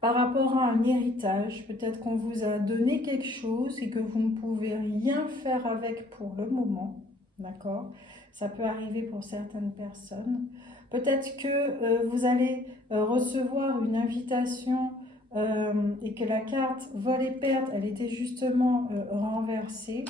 Par rapport à un héritage, peut-être qu'on vous a donné quelque chose et que vous ne pouvez rien faire avec pour le moment, d'accord? Ça peut arriver pour certaines personnes. Peut-être que vous allez recevoir une invitation et que la carte vol et perte, elle était justement renversée.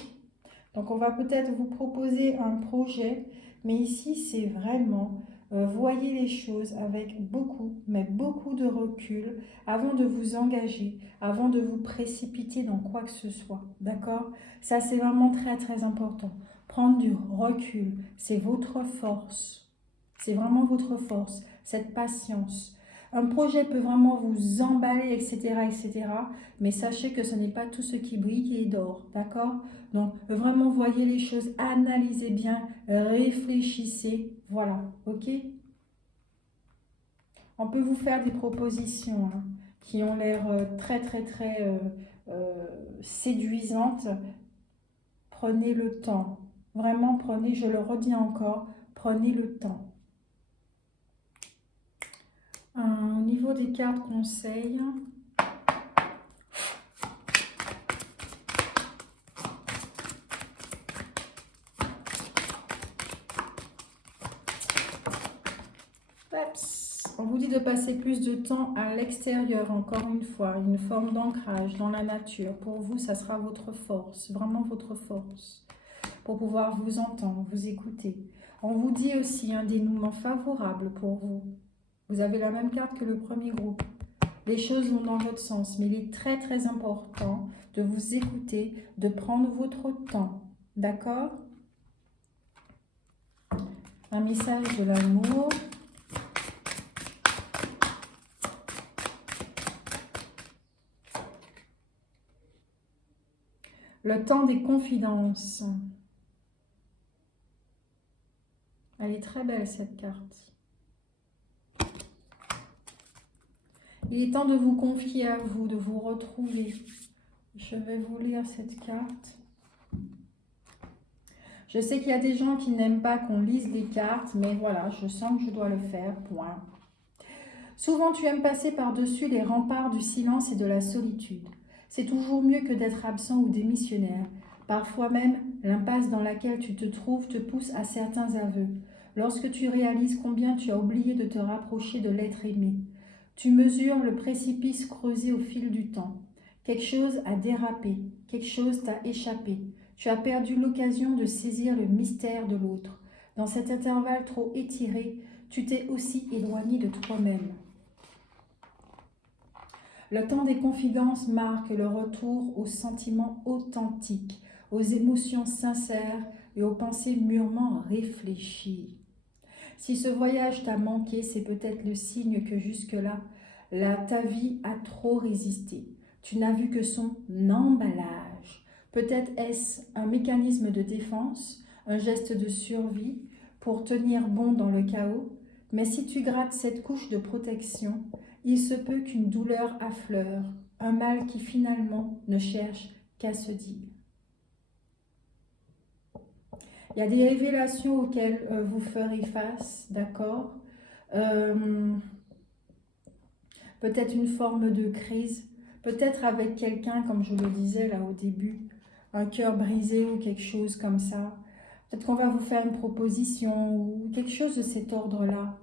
Donc on va peut-être vous proposer un projet, mais ici c'est vraiment... voyez les choses avec beaucoup, mais beaucoup de recul avant de vous engager, avant de vous précipiter dans quoi que ce soit. D'accord? Ça, c'est vraiment très, très important. Prendre du recul, c'est votre force. C'est vraiment votre force, cette patience. Un projet peut vraiment vous emballer, etc., etc. Mais sachez que ce n'est pas tout ce qui brille qui est d'or. D'accord? Donc, vraiment, voyez les choses, analysez bien, réfléchissez. Voilà, ok? On peut vous faire des propositions qui ont l'air très, très, très séduisantes. Prenez le temps. Vraiment, prenez, je le redis encore, prenez le temps. Au niveau des cartes conseils, on vous dit de passer plus de temps à l'extérieur, encore une fois, une forme d'ancrage dans la nature. Pour vous, ça sera votre force, vraiment votre force, pour pouvoir vous entendre, vous écouter. On vous dit aussi un dénouement favorable pour vous. Vous avez la même carte que le premier groupe. Les choses vont dans votre sens, mais il est très très important de vous écouter, de prendre votre temps. D'accord? Un message de l'amour. Le temps des confidences. Elle est très belle cette carte. Il est temps de vous confier à vous, de vous retrouver. Je vais vous lire cette carte. Je sais qu'il y a des gens qui n'aiment pas qu'on lise les cartes, mais voilà, je sens que je dois le faire, point. Souvent, tu aimes passer par-dessus les remparts du silence et de la solitude. C'est toujours mieux que d'être absent ou démissionnaire. Parfois même, l'impasse dans laquelle tu te trouves te pousse à certains aveux. Lorsque tu réalises combien tu as oublié de te rapprocher de l'être aimé. Tu mesures le précipice creusé au fil du temps. Quelque chose a dérapé, quelque chose t'a échappé. Tu as perdu l'occasion de saisir le mystère de l'autre. Dans cet intervalle trop étiré, tu t'es aussi éloigné de toi-même. Le temps des confidences marque le retour aux sentiments authentiques, aux émotions sincères et aux pensées mûrement réfléchies. Si ce voyage t'a manqué, c'est peut-être le signe que jusque-là, ta vie a trop résisté. Tu n'as vu que son emballage. Peut-être est-ce un mécanisme de défense, un geste de survie pour tenir bon dans le chaos. Mais si tu grattes cette couche de protection, il se peut qu'une douleur affleure, un mal qui finalement ne cherche qu'à se dire. Il y a des révélations auxquelles vous ferez face, d'accord? Peut-être une forme de crise, peut-être avec quelqu'un, comme je le disais là au début, un cœur brisé ou quelque chose comme ça. Peut-être qu'on va vous faire une proposition ou quelque chose de cet ordre-là.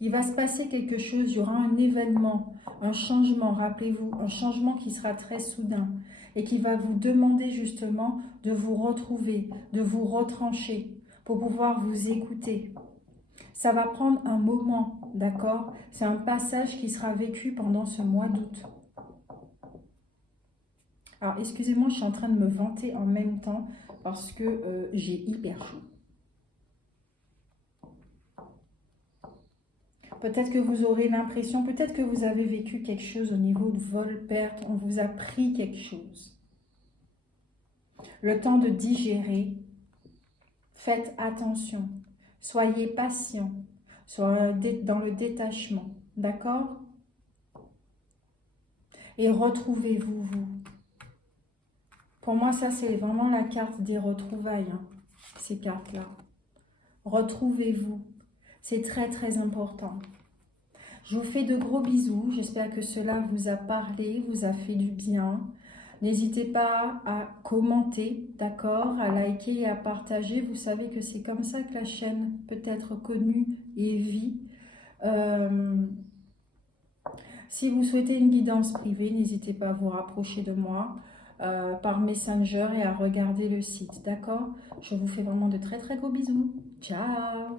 Il va se passer quelque chose, il y aura un événement, un changement, rappelez-vous, un changement qui sera très soudain et qui va vous demander justement de vous retrouver, de vous retrancher pour pouvoir vous écouter. Ça va prendre un moment, d'accord? C'est un passage qui sera vécu pendant ce mois d'août. Alors, excusez-moi, je suis en train de me vanter en même temps parce que j'ai hyper chaud. Peut-être que vous aurez l'impression, peut-être que vous avez vécu quelque chose au niveau de vol, perte, on vous a pris quelque chose. Le temps de digérer, faites attention, soyez patient, soyez dans le détachement, d'accord? Et retrouvez-vous, vous. Pour moi, ça, c'est vraiment la carte des retrouvailles, hein, ces cartes-là. Retrouvez-vous. C'est très, très important. Je vous fais de gros bisous. J'espère que cela vous a parlé, vous a fait du bien. N'hésitez pas à commenter, d'accord, à liker et à partager. Vous savez que c'est comme ça que la chaîne peut être connue et vit. Si vous souhaitez une guidance privée, n'hésitez pas à vous rapprocher de moi par Messenger et à regarder le site, d'accord? Je vous fais vraiment de très très gros bisous. Ciao!